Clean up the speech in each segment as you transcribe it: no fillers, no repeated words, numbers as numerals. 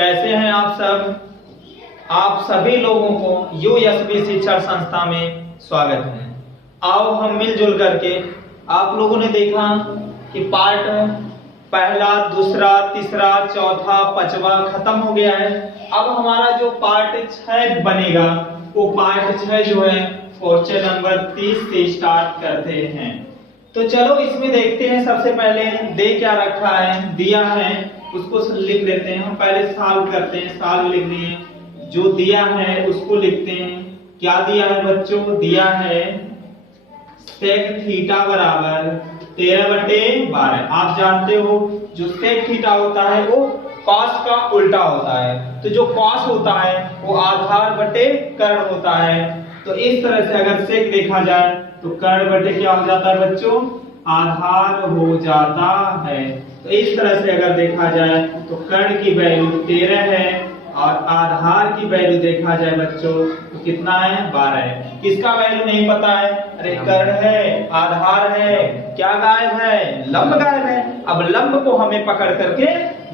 कैसे हैं आप सब? आप सभी लोगों को यूएसबी शिक्षण संस्था में स्वागत है। आओ हम मिलजुल करके, आप लोगों ने देखा कि पार्ट पहला, दूसरा, तीसरा, चौथा, पांचवा खत्म हो गया है। अब हमारा जो पार्ट 6 बनेगा वो पार्ट 6 जो है क्वेश्चन नंबर 30 से स्टार्ट करते हैं। तो चलो इसमें देखते हैं। सबसे पहले दे क्या रखा है, दिया है, उसको लिख लेते हैं। हम पहले सॉल्व करते हैं। सॉल्व लिखनी है, जो दिया है उसको लिखते हैं। क्या दिया है बच्चों? दिया है सेक थीटा बराबर 13/12। आप जानते हो जो सेक थीटा होता है वो कॉस का उल्टा होता है। तो जो कॉस होता है वो आधार बटे कर्ण होता है। तो इस तरह से अगर सेक देखा जाए तो कर्ण बटे क्या हो जाता है बच्चों? आधार हो जाता है। तो इस तरह से अगर देखा जाए तो कर्ण की वैल्यू 13 है और आधार की वैल्यू देखा जाए बच्चों तो कितना है? 12 है। किसका वैल्यू नहीं पता है? अरे कर्ण है, आधार है, क्या गायब है? लंब गायब है। अब लंब को हमें पकड़ करके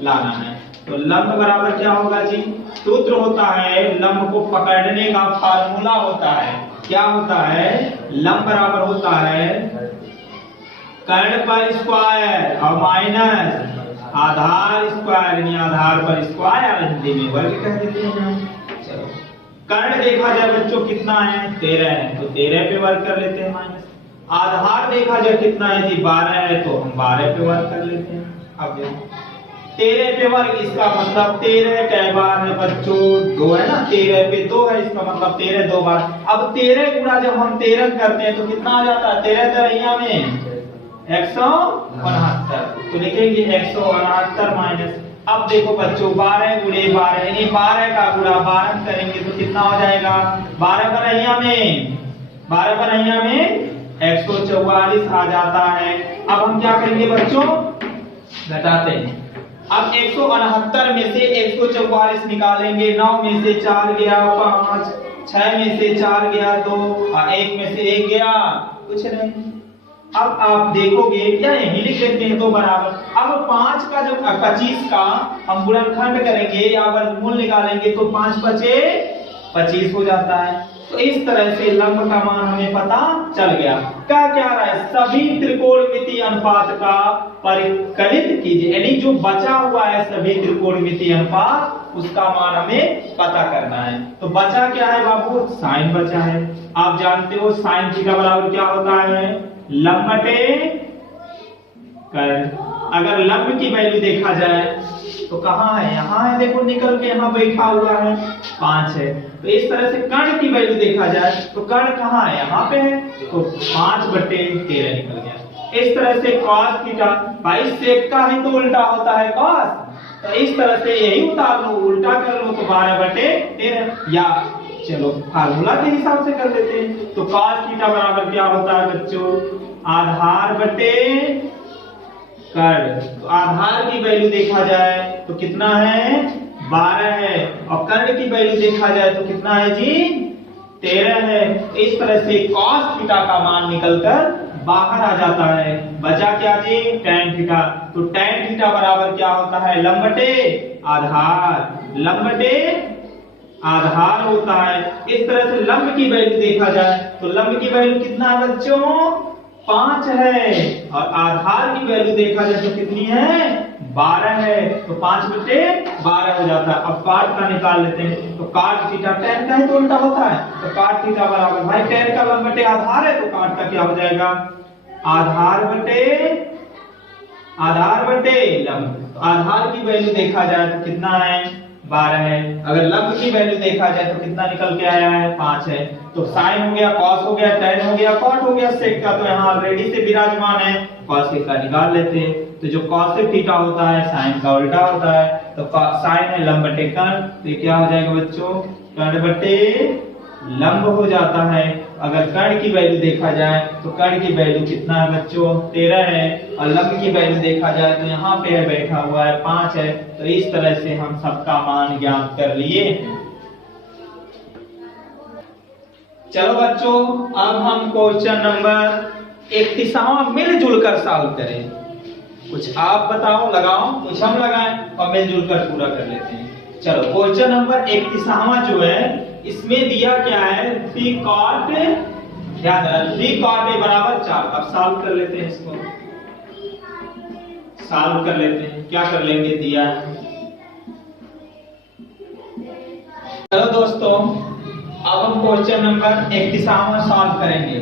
लाना है। तो लंब बराबर क्या होगा जी? सूत्र होता है लंब को पकड़ने का, फार्मूला होता है। क्या होता है? लंब बराबर होता है कर्ण पर स्क्वायर और माइनस आधार स्क्वायर, यानी आधार पर स्क्वायर, हिंदी में वर्ग कह देते हैं। चलो कर्ण देखा जाए बच्चों कितना है? 13 है, तो 13 पे वर्ग कर लेते हैं माइनस। आधार देखा जाए कितना है जी? 12 है, तो हम 12 पे वर्ग कर लेते हैं। अब देखो 13 पे वर्ग, इसका मतलब 13 कै बार है बच्चों? 2 है ना। 13 पे 2 है, इसका मतलब 13 2 बार। अब 13 गुणा जब हम 13 करते हैं तो कितना आ जाता है? 13 तरैया में 169। तो लिखेंगे 169 माइनस। अब देखो बच्चों 12 गुणे 12, यानी 12 का गुणा 12 करेंगे तो कितना हो जाएगा? 12 बनैया में 144 आ जाता है। अब हम क्या करेंगे बच्चों? घटाते हैं। अब 169 में से 144 निकालेंगे। 9 में से 4 गया 5, 6 में से 4 गया 2 और 1 में से 1 गया कुछ नहीं। अब आप देखोगे क्या, यही लिख लेते हैं तो बराबर। अब 5 का जो 25 का हम गुणनखंड करेंगे या वर्गमूल निकालेंगे तो 5 बचे 25 हो जाता है। तो इस तरह से लंब का मान हमें पता चल गया। क्या क्या रहा है? सभी त्रिकोणमितीय अनुपात का परिकलित कीजिए, यानी जो बचा हुआ है सभी त्रिकोणमितीय अनुपात उसका मान हमें पता करना है। तो बचा क्या है बाबू? साइन बचा है। आप जानते हो साइन थीटा बराबर क्या होता है? लंब बटे कर्ण। अगर लंब की वैल्यू देखा जाए तो कहाँ है? यहाँ है, देखो निकल के यहाँ बैठा हुआ है 5 है। तो इस तरह से कर्ण की वैल्यू देखा जाए तो कर्ण कहाँ है? यहाँ पे है, तो 5/13 निकल गया। इस तरह से cos थीटा, भाई सेक का ही तो उल्टा होता है cos। तो इस तरह से यही उतार लो, उल्टा कर लो तो 12/13, या चलो फार्मूला के हिसाब से कर लेते हैं। तो cos थीटा बराबर क्या होता है बच्चों? आधार बटे कर्ण। तो आधार की वैल्यू देखा जाए तो कितना है? 12 है। और कर्ण की वैल्यू देखा जाए तो कितना है जी? 13 है। इस तरह से cos थीटा का मान निकलकर बाहर आ जाता है। बचा क्या जी? tan theta. तो tan थीटा बराबर क्या होता है? लंब बटे आधार, लंब बटे आधार होता है। इस तरह से लंब की वैल्यू देखा जाए तो लंब की वैल्यू कितना है बच्चों? 5 है। और आधार की वैल्यू देखा जाए तो कितनी है? 12 है। तो 5/12 हो जाता है। अब काट का निकाल लेते हैं। तो काट थीटा tan का ही तो उल्टा होता है। तो काट थीटा बराबर, भाई tan का लंब बटे आधार है तो काट का क्या हो जाएगा? आधार बटे लंब। तो आधार की वैल्यू देखा जाए तो कितना है? 12 है। अगर लंब की वैल्यू देखा जाए तो कितना निकल के आया है? 5 है। तो साइन हो गया, कॉस हो गया, tan हो गया, कॉट हो गया, सेक का तो यहाँ ऑलरेडी से विराजमान है, कॉस का निकाल लेते हैं। तो जो कॉसेक थीटा होता है साइन का उल्टा होता है। तो साइन है लंब बटे कर्ण, तो ये क्या हो जाएगा बच्चों? कर्ण बटे लंब हो जाता है। अगर कर्ण की वैल्यू देखा जाए तो कर्ण की वैल्यू कितना है बच्चों? 13 है। और लंब की वैल्यू देखा जाए तो यहाँ पे है बैठा हुआ है 5 है। तो इस तरह से हम सबका मान ज्ञात कर लिए। चलो बच्चों अब हम क्वेश्चन नंबर 31वां मिलजुल कर सॉल्व करें। कुछ आप बताओ, लगाओ, कुछ हम लगाएं और मिलजुल कर पूरा कर लेते हैं। चलो क्वेश्चन नंबर 31वां जो है इसमें दिया क्या है 3 cot, ध्यान रखना 3 cot a बराबर 4। अब सॉल्व कर लेते हैं, इसको सॉल्व कर लेते हैं। क्या कर लेंगे, दिया है। चलो दोस्तों अब हम क्वेश्चन नंबर 31वां सॉल्व करेंगे।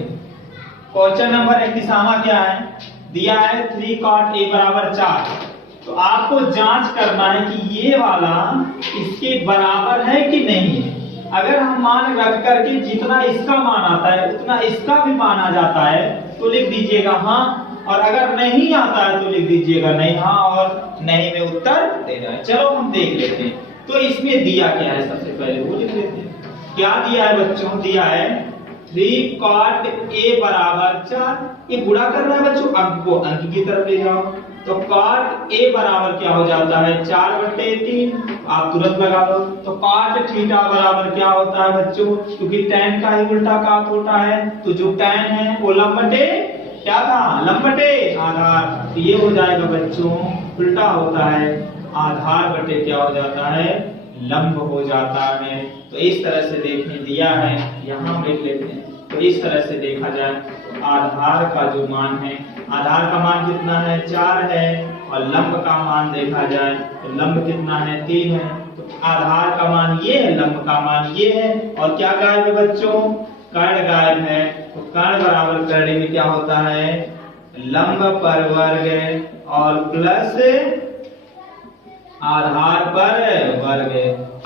क्वेश्चन नंबर 31वां क्या है, दिया है 3 cot a बराबर 4। तो आपको जांच करना है कि ये वाला इसके बराबर है कि नहीं है। अगर हम मान रख करके जितना इसका मान आता है उतना इसका भी मान आ जाता है तो लिख दीजिएगा हाँ, और अगर नहीं आता है तो लिख दीजिएगा नहीं, हाँ और नहीं में उत्तर देना है। चलो हम देख लेते हैं। तो इसमें दिया क्या है, सबसे पहले वो लिख लेते हैं। क्या दिया है बच्चों, दिया है 3 cot a बराबर 4। ये गुणा कर रहा है बच्चों, अंक को अंक की तरफ ले जाओ। तो cot a बराबर क्या हो जाता है 4/3, आप तुरंत लगा लो। तो cot थीटा बराबर क्या होता है बच्चों, क्योंकि tan का ही उल्टा काट होता है, तो जो tan है वो लंब बटे क्या था, लंब बटे आधार। तो ये हो जाएगा बच्चों उल्टा होता है, आधार बटे क्या हो जाता है, लंब हो जाता है। तो इस तरह से देखने दिया है, यहाँ लिख लेते हैं। तो इस तरह से देखा जाए आधार का जो मान है, आधार का मान कितना है 4 है, और लंब का मान देखा जाए तो लंब कितना है 3 है। तो आधार का मान ये है, लंब का मान ये है, और क्या गायब है बच्चों, कर्ण गायब है। तो कर्ण बराबर कर्ण में क्या होता है, लंब पर वर्ग और प्लस आधार पर वर्ग।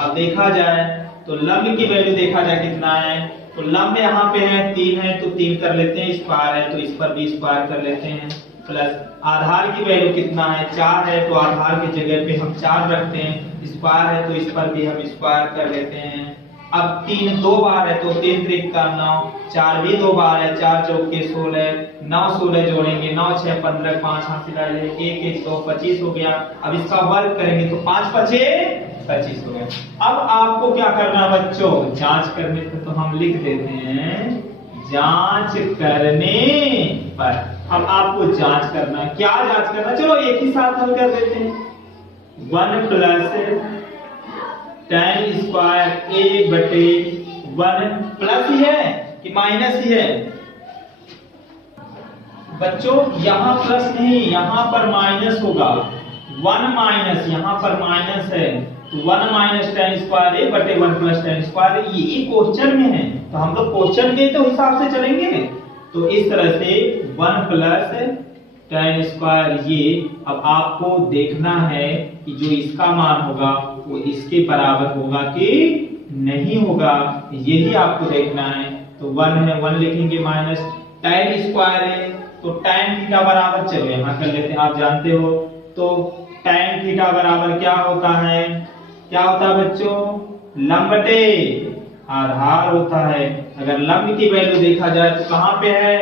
अब देखा जाए तो लंब की वैल्यू देखा जाए कितना है, तो लंब यहाँ पे है 3 है, तो 3 कर लेते हैं, स्क्वायर है तो इस पर भी स्क्वायर कर लेते हैं, प्लस आधार की वैल्यू कितना है 4 है, तो आधार की जगह पे हम 4 रखते हैं, स्क्वायर है तो इस पर भी हम स्क्वायर कर लेते हैं। अब 3 2 बार है तो 3 त्रिक का 9, 4 भी 2 बार है, 4 चौके 16, 9 16 जोड़ेंगे 9 6 15, 5 हाथ से डाल लेंगे 1 1 2 25 हो गया। अब इसका वर्ग करेंगे तो 5 5 25 हो गया। अब आपको क्या करना है बच्चों, जांच करने पर तो हम लिख देते हैं जांच करने पर। अब आपको जांच करना है, क्या जांच करना, चलो एक ही साथ हल कर देते हैं। 1 प्लस tan स्क्वायर a बटे 1 प्लस ही है कि माइनस ही है बच्चों, यहाँ प्लस नहीं यहाँ पर माइनस होगा। 1 माइनस यहाँ पर माइनस है, तो 1 माइनस tan स्क्वायर a बटे 1 प्लस tan स्क्वायर, ये क्वेश्चन में है तो हम लोग क्वेश्चन के तो हिसाब से चलेंगे। तो इस तरह से 1 प्लस tan स्क्वायर ये। अब आपको देखना है कि जो इसका मान होगा वो इसके बराबर होगा कि नहीं होगा, यही आपको देखना है। तो 1 है 1 लिखेंगे, माइनस tan स्क्वायर है तो tan थीटा बराबर, चलो यहाँ कर लेते हैं, आप जानते हो। तो tan थीटा बराबर क्या होता है, क्या होता है बच्चों, लंब बटे आधार होता है। अगर लंब की वैल्यू देखा जाए तो कहाँ पे है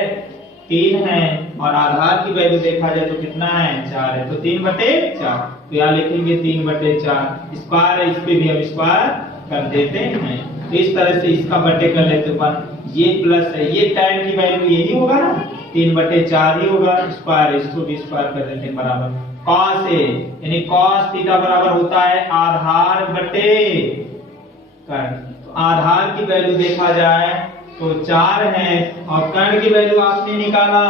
3 है, और आधार की वैल्यू देखा जाए तो कितना है 4 है, तो 3/4। तो यहाँ लिखेंगे 3/4, स्क्वायर है इस पे भी हम स्क्वायर कर देते हैं। तो इस तरह से इसका बटे कर लेते हैं 1, ये प्लस है, ये tan की वैल्यू यही होगा ना 3/4 ही होगा, स्क्वायर इसको भी स्क्वायर कर देते हैं बराबर cos a, यानी cos थीटा बराबर होता है आधार बटे कर्ण। तो आधार की वैल्यू देखा जाए तो 4 है, और कर्ण की वैल्यू आपने निकाला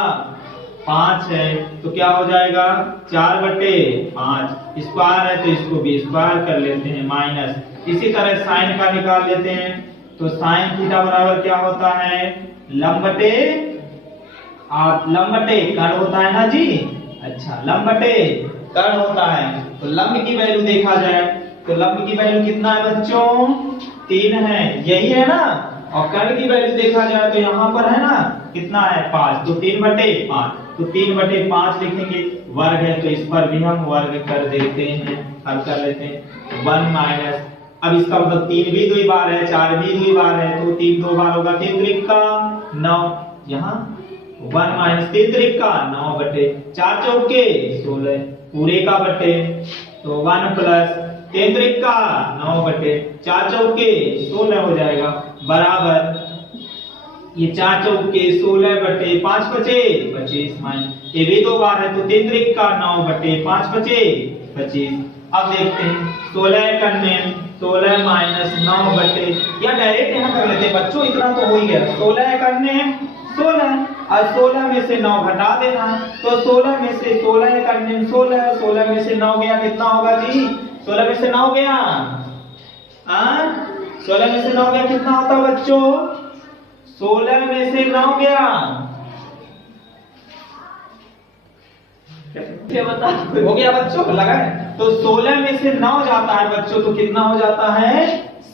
5 है, तो क्या हो जाएगा 4/5, स्क्वायर है तो इसको भी स्क्वायर कर लेते हैं, माइनस। इसी तरह साइन का निकाल लेते हैं, तो साइन थीटा बराबर क्या होता है, लंब बटे कर्ण होता है ना जी, अच्छा लंब बटे कर्ण होता है। तो लंब की वैल्यु देखा जाए तो लंब की वैल्यू कितना है बच्चों 3 है, यही है ना, और कर्ण की वैल्यू देखा जाए तो यहाँ पर है ना कितना है 5, तो 3/5, तो 3/5 लिखेंगे, वर्ग है तो इस पर भी हम वर्ग कर देते हैं, हल कर लेते हैं 1 माइनस। अब इसका मतलब 3 भी 2 बार है, 4 भी 2 बार है, तो 3 2 बार होगा, 3 त्रिक का 9, यहाँ 1 माइनस 3 त्रिक का 9/4 चौके 16 पूरे का बटे, तो 1 प्लस 3 त्रिक का 9/4 चौके 16 हो जाएगा, बराबर ये 4 चौके 16/5 बचे 25, माइनस ये भी 2 बार है तो 3 त्रिक का 9/5 बचे 25, अब देखते हैं 16 करने 16 माइनस 9 बटे, या डायरेक्ट यहाँ कर लेते हैं बच्चों, इतना तो हो ही गया। 16 करने 16 और 16 में से 9 घटा देना, तो 16 में से 16 करने 16, 16 में से 9 गया कितना होगा जी? 16 में से 9 गया 16 में से 9 गया कितना होता बच्चों? 16 में से 9 गया क्या बता हो गया बच्चों, लगाए तो 16 में से 9 जाता है बच्चों, तो कितना हो जाता है?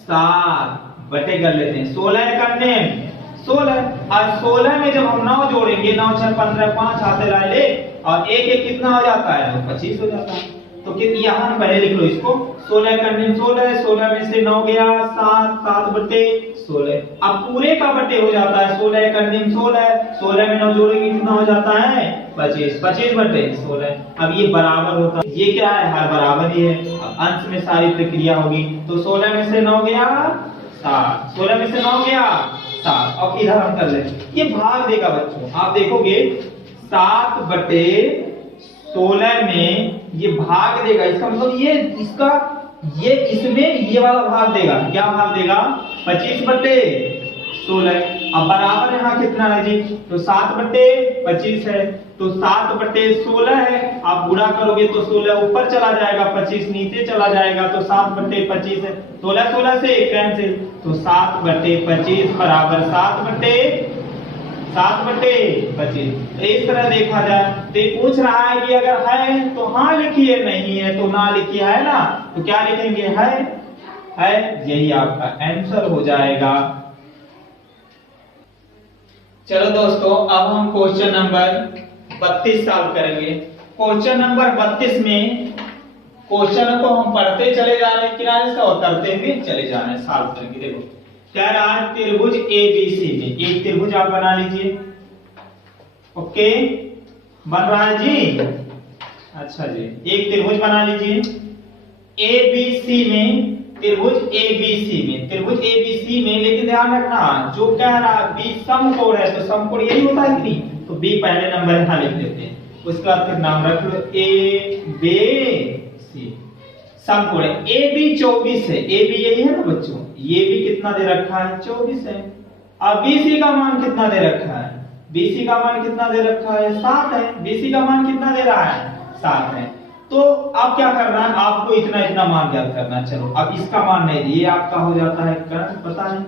7 बटे कर लेते हैं 16 करने 16 और 16 में जब हम 9 जोड़ेंगे 9 6 15 5 हाथ लाए ले और एक एक कितना हो जाता है? 25 हो जाता है। तो यहाँ पहले लिख लो इसको 16 करने 16, 16 में से 9 गया 7, 7 बटे 16। अब पूरे का बटे हो जाता है 16 करने 16, 16 में 9 जोड़ेंगे कितना हो जाता है? 25, 25 बटे 16। अब ये बराबर होता है, ये क्या है? हर बराबर ही है। अब अंश में सारी प्रक्रिया होगी, तो 16 में से 9 गया 7, 16 में से 9 गया 7। अब इधर हम कर लेते, ये भाग देगा बच्चों, आप देखोगे 7 बटे 16 में ये भाग देगा, इसका मतलब ये इसका ये इसमें ये वाला भाग देगा, क्या भाग देगा? 25 बटे 16। अब बराबर यहाँ कितना है जी? तो 7 बटे 25 है, तो 7 बटे 16 है। आप गुणा करोगे तो 16 ऊपर चला जाएगा, 25 नीचे चला जाएगा, तो 7 बटे 25 है। 16 16 से कैंसिल, तो 7 बटे 25 बराबर 7 बटे 25। तो इस तरह देखा जाए तो पूछ रहा है कि अगर है तो हाँ लिखिए, नहीं है तो ना लिखिए, है ना? तो क्या लिखेंगे? है, यही आपका आंसर हो जाएगा। चलो दोस्तों, अब हम क्वेश्चन नंबर 32 सॉल्व करेंगे। क्वेश्चन नंबर 32 में क्वेश्चन को हम पढ़ते चले जा रहे हैं किनारे से और करते हुए चले जा रहे हैं, सॉल्व करेंगे। देखो क्या रहा है? त्रिभुज एबीसी में एक त्रिभुज आप बना लीजिए। ओके, बन रहा है जी? अच्छा जी, एक त्रिभुज बना लीजिए एबीसी में, त्रिभुज एबीसी में, लेकिन ध्यान रखना जो कह रहा है बी समकोण है, तो समकोण यही होता है कि नहीं? तो बी पहले नंबर यहां लिख देते हैं, उसके बाद फिर नाम रख लो ए बी सी। समकोण है ए बी 24 है, ए बी यही है ना बच्चों, ये भी कितना दे रखा है? 24 है। अब बीसी का मान कितना दे रखा है? बीसी का मान कितना दे रखा है? 7 है। बीसी का मान कितना दे रहा है? 7 है। तो अब क्या करना है? आपको इतना इतना मान ज्ञात करना है। चलो अब इसका मान नहीं, ये आपका हो जाता है कर्ण, पता है,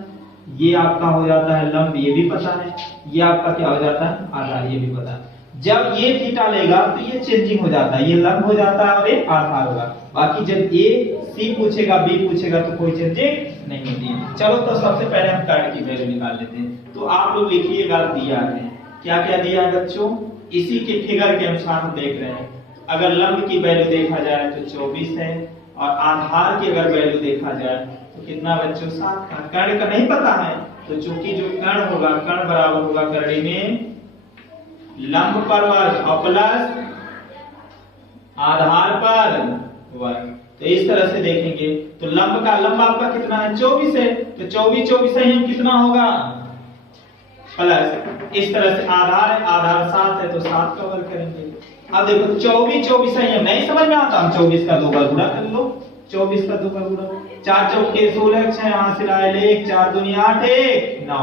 ये आपका हो जाता है लंब, ये भी पता है, ये आपका क्या हो जाता है? आधार, ये भी पता है। जब ये थीटा लेगा तो ये चेंजिंग हो जाता है, ये लंब हो जाता है और ये आधार होगा। बाकी जब ए सी पूछेगा, बी पूछेगा तो कोई चेंजिंग नहीं होती है। चलो तो सबसे पहले हम कर्ण की वैल्यू निकाल लेते हैं। तो आप लोग लिखिएगा, दिया है क्या क्या दिया है बच्चों? इसी के फिगर के अनुसार हम देख रहे हैं। अगर लंब की वैल्यू देखा जाए तो 24 है, और आधार की अगर वैल्यू देखा जाए तो कितना बच्चों? 7 का। कर्ण का नहीं पता है, तो चूंकि जो कर्ण होगा, कर्ण बराबर होगा करड़ी में लंब पर वर्ग और प्लस आधार पर वर्ग। तो इस तरह से देखेंगे तो लंब आपका कितना है? 24 है, तो 24 24 है, कितना होगा? प्लस इस तरह से आधार है, आधार 7 है, तो 7 का वर्ग करेंगे। अब देखो 24 24 है, नहीं समझ में आता, हम 24 का 2 बार गुणा कर लो, 24 का 2 बार गुणा, 4 चौके 16, 6 यहाँ से लाए ले, 4 दूनी 8, 1 9,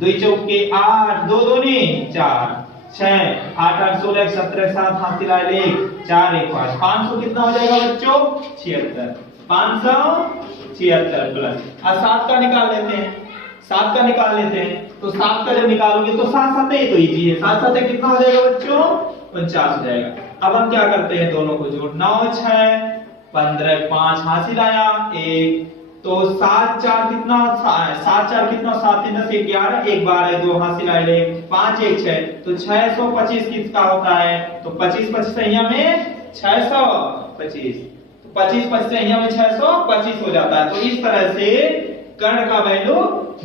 2 चौके 8, 2 दूनी 4, 6 8 8 16 17 7 हाथ लाए ले, 4 1 5, 500 कितना हो जाएगा बच्चों? 76, 576 प्लस। अब 7 का निकाल लेते हैं, 7 का निकाल लेते हैं। तो 7 का जब निकालोगे तो 7 7 है, तो इजी है, 7 7 कितना हो जाएगा बच्चों? 49 हो जाएगा। अब हम क्या करते हैं? दोनों को जोड़, 9 6 15 5 हासिल आया 1, तो 7 4 कितना? 7 4 कितना? 7 3 10 11, 1 12 2 हासिल आए 5 1 6, तो 625 किसका होता है? तो 25 25 में 625, तो 25 25 में 625 हो जाता है। तो इस तरह से कर्ण का वैल्यू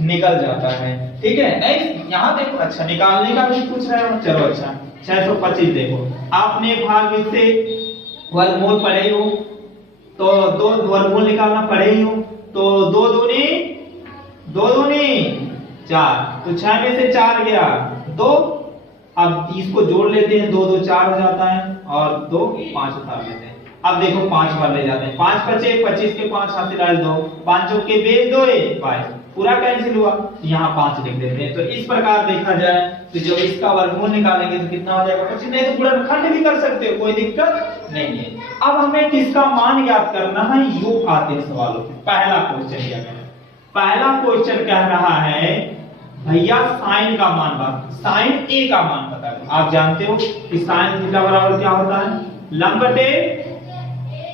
निकल जाता है। ठीक है, नेक्स्ट यहाँ देखो, अच्छा निकालने का भी पूछ रहे हो, चलो अच्छा 625 देखो, आपने भाग से वर्गमूल पढ़े हो, तो 2 वर्गमूल निकालना पड़े ही हो, तो 2 दूनी 4, तो 6 में से 4 गया 2, अब इसको जोड़ लेते हैं, 2 2 4 हो जाता है और 2 5 उतार लेते हैं। अब देखो 5 बार ले जाते हैं, 5 बचे, 25 के 5 हाथ से डाल दो, 5 के बेच दो, 5 पूरा कैंसिल हुआ, यहाँ 5 लिख देते हैं। तो इस प्रकार देखा जाए तो जब इसका वर्गमूल निकालेंगे तो कितना हो जाएगा 25, नहीं तो गुणनखंड भी कर सकते हो, कोई दिक्कत नहीं है। अब हमें किसका मान ज्ञात करना है, योग आते हैं सवालों में। पहला क्वेश्चन दिया मैंने, पहला क्वेश्चन कह रहा है भैया साइन का मान बात, साइन ए का मान पता करो। आप जानते हो कि साइन थीटा बराबर क्या होता है, लंब बटे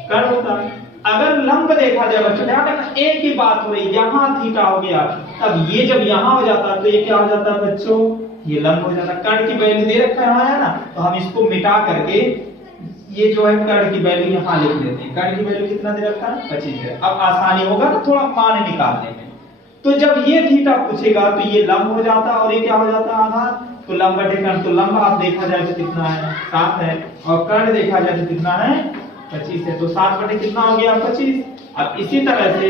कर्ण होता है। अगर लंब देखा जाए बच्चों, ध्यान रखना ए की बात हो रही, यहाँ थीटा हो गया, तब ये जब यहाँ हो जाता है तो ये क्या हो जाता है बच्चों, ये लंब हो जाता है। कर्ण की वैल्यू दे रखा है ना, तो हम इसको मिटा करके ये जो है कर्ण की वैल्यू यहाँ लिख देते हैं। कर्ण की वैल्यू कितना दे रखा है 25 है। अब आसानी होगा ना थोड़ा मान निकालने में। तो जब ये थीटा पूछेगा तो ये लंब हो जाता है और ये क्या हो जाता है आधार, तो लंब बटे कर्ण, तो लंब आप देखा जाए तो कितना है 7 है, और कर्ण देखा जाए तो कितना है 25 है, तो 7 बटे कितना हो गया 25। अब इसी तरह से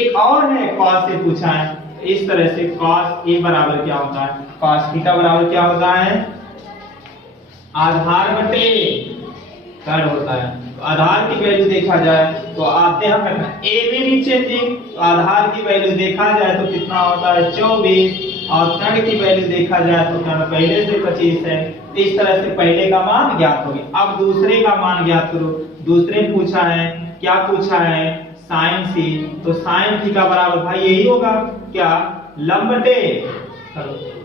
एक और है cos से पूछा है, इस तरह से cos a बराबर क्या होता है, cos थीटा बराबर क्या होता है, आधार बटे कर्ण होता है। तो आधार की वैल्यू देखा जाए तो आप ध्यान रखना a में भी चेंजिंग, तो आधार की वैल्यू देखा जाए तो कितना होता है 24, और कर्ण की वैल्यू देखा जाए तो कर्ण पहले से 25 है। तो इस तरह से पहले का मान ज्ञात हो गया। अब दूसरे का मान ज्ञात करो। दूसरे पूछा है, क्या पूछा है, साइन सी, तो साइन थीटा बराबर भाई यही होगा क्या, लंब बटे,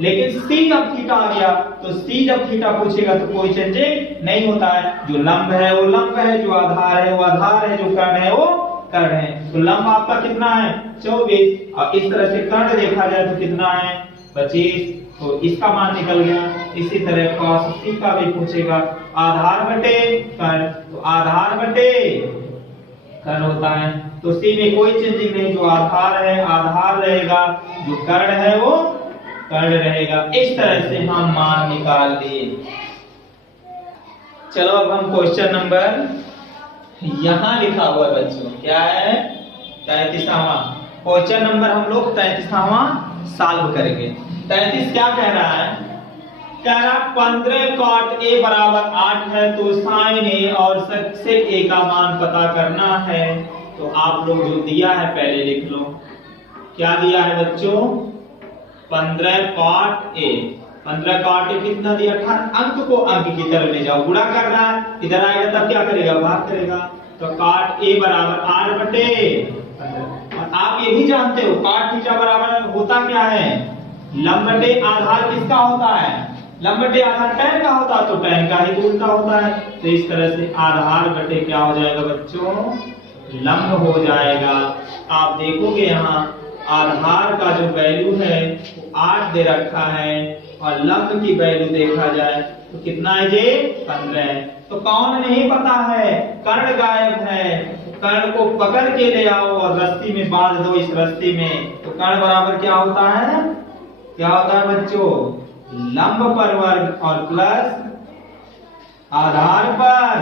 लेकिन सी जब थीटा आ गया तो सी जब थीटा पूछेगा तो कोई चेंजिंग नहीं होता है, जो लंब है वो लंब है, जो आधार है वो आधार है, जो कर्ण है वो कर्ण है। तो लंब आपका कितना है 24, और इस तरह से कर्ण देखा जाए तो कितना है 25, तो इसका मान निकल गया। इसी तरह cos c का भी पूछेगा, आधार बटे कर्ण, तो आधार बटे कर्ण होता है, तो c में कोई चेंजिंग नहीं, जो आधार है आधार रहेगा, जो कर्ण है वो कर्ण रहेगा। इस तरह से हम मान निकाल लिए। चलो अब हम क्वेश्चन नंबर यहां लिखा हुआ है बच्चों, क्या है 33वां क्वेश्चन नंबर, हम लोग 33वां सॉल्व करेंगे। 33 क्या कह रहा है, कह रहा 15 cot a बराबर 8 है, तो साइन a और सेक a का मान पता करना है। तो आप लोग जो दिया है पहले लिख लो, क्या दिया है बच्चों 15 cot a, 15 cot a कितना दिया, अंक को अंक की तरफ ले जाओ, गुणा कर रहा है, इधर आएगा तब क्या करेगा भाग करेगा, तो cot a बराबर 8 बटे 15। और आप ये भी जानते हो cot थीटा बराबर होता क्या है, लंब बटे आधार किसका होता है, लंब बटे आधार tan का होता है, तो tan का ही उल्टा होता है। तो इस तरह से आधार बटे क्या हो जाएगा बच्चों, लंब हो जाएगा। आप देखोगे यहाँ आधार का जो वैल्यू है वो 8 दे रखा है, और लंब की वैल्यू देखा जाए तो कितना है ये 15 है। तो कौन नहीं पता है, कर्ण गायब है, कर्ण को पकड़ के ले आओ और रस्सी में बांध दो, इस रस्सी में, तो कर्ण बराबर क्या होता है, क्या होता है बच्चों, लंब पर वर्ग और प्लस आधार पर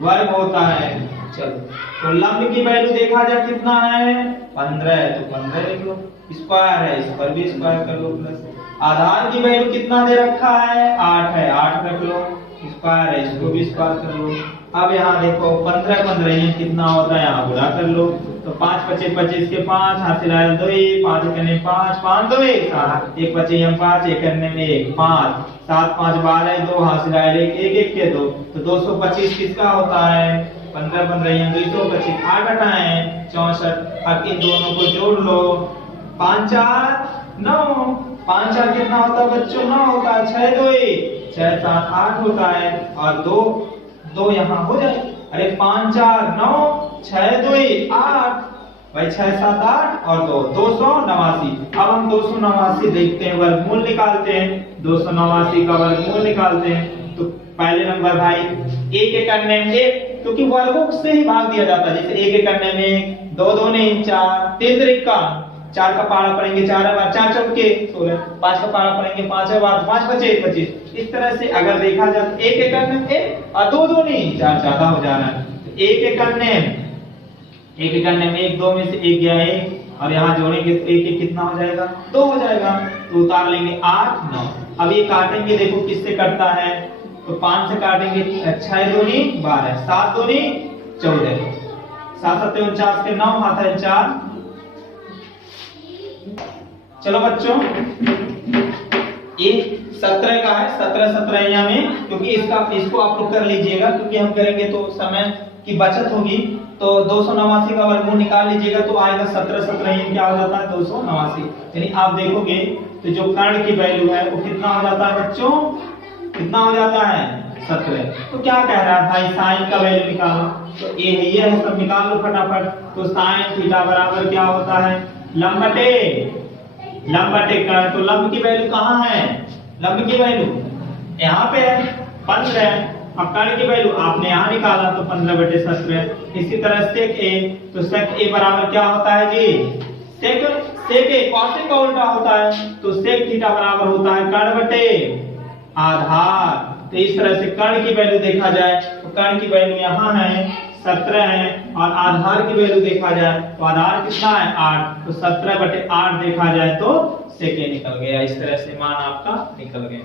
वर्ग होता है। चलो तो लंब की वैल्यू देखा जाए कितना है 15 है, तो 15 लिख लो, स्क्वायर है इस पर भी स्क्वायर कर लो, प्लस आधार की वैल्यू कितना दे रखा है 8 है, 8 रख लो, स्क्वायर है इसको भी स्क्वायर कर लो। अब यहाँ देखो 15 15 ये कितना होता है, यहाँ गुणा कर लो, तो 5 बचे 25 के 5 हाथ से डाल 2, 5 करने 5 5 2 1 7, 1 बचे हम 5, 1 करने में 1 5 7 5 12 2 हाथ से डाल 1 1 1 के 2, तो 225 किसका होता है, 15 15 यहाँ 225, 8 घटाएं 64। अब इन दोनों को जोड़ लो, 5 4 9, 5 4 कितना होता है बच्चों 9 होता है, 6 2 6 7 8 होता है, और 2 2 यहाँ हो जाए, अरे 5 4 9 6 2 8 भाई 6 7 8 और 2 289। अब हम 289 देखते हैं, वर्गमूल निकालते हैं, 289 का वर्गमूल निकालते हैं। तो पहले नंबर भाई एक के करने में एक, क्योंकि वर्गों से ही भाग दिया जाता है, जैसे एक के करने में 2 2 नहीं 4 3 3 का 4 का पारा पड़ेंगे 4 बार 4 चौके 16, 5 का पारा पड़ेंगे 5 बार 5 बचे 25। इस तरह से अगर देखा जाए तो एक एक करने में एक और 2 2 नहीं 4 ज्यादा हो जा रहा है, तो एक एक करने में 1 2 में से 1 गया 1, और यहाँ जोड़ेंगे तो 1 1 कितना हो जाएगा 2 हो जाएगा, तो उतार लेंगे 8 9। अब ये काटेंगे, देखो किससे कटता है, तो 5 से काटेंगे 6 2 12, 7 2 14। 7 7 49 के 9 हाथ है 4। चलो बच्चों ये 17 का है, 17 17 यहाँ में, क्योंकि इसको आप लोग कर लीजिएगा, क्योंकि हम करेंगे तो समय की बचत होगी। तो 289 का वर्गमूल निकाल लीजिएगा तो आएगा 17 17 ये क्या हो जाता है 289। यानी आप देखोगे तो जो कर्ण की वैल्यू है वो कितना हो जाता है बच्चों, कितना हो जाता है 17। तो क्या कह रहा है भाई साइन का वैल्यू निकालो, तो ये है सब निकाल लो फटाफट। तो साइन थीटा बराबर क्या होता है लंब बटे कर्ण। तो लंब की वैल्यू कहाँ है, लंब की वैल्यू यहाँ पे है 15। अब कर्ण की वैल्यू आपने यहाँ निकाला तो 15 बटे 17। इसी तरह सेक ए, तो सेक ए बराबर क्या होता है जी, सेक ए कॉसेक का उल्टा होता है, तो सेक थीटा बराबर होता है कर्ण बटे आधार। तो इस तरह से कर्ण की वैल्यू देखा जाए तो कर्ण की वैल्यू यहाँ है 17 है, और आधार की वैल्यू देखा जाए तो आधार कितना है 8, तो 17 बटे 8 देखा जाए तो सेक ए निकल गया। इस तरह से मान आपका निकल गया।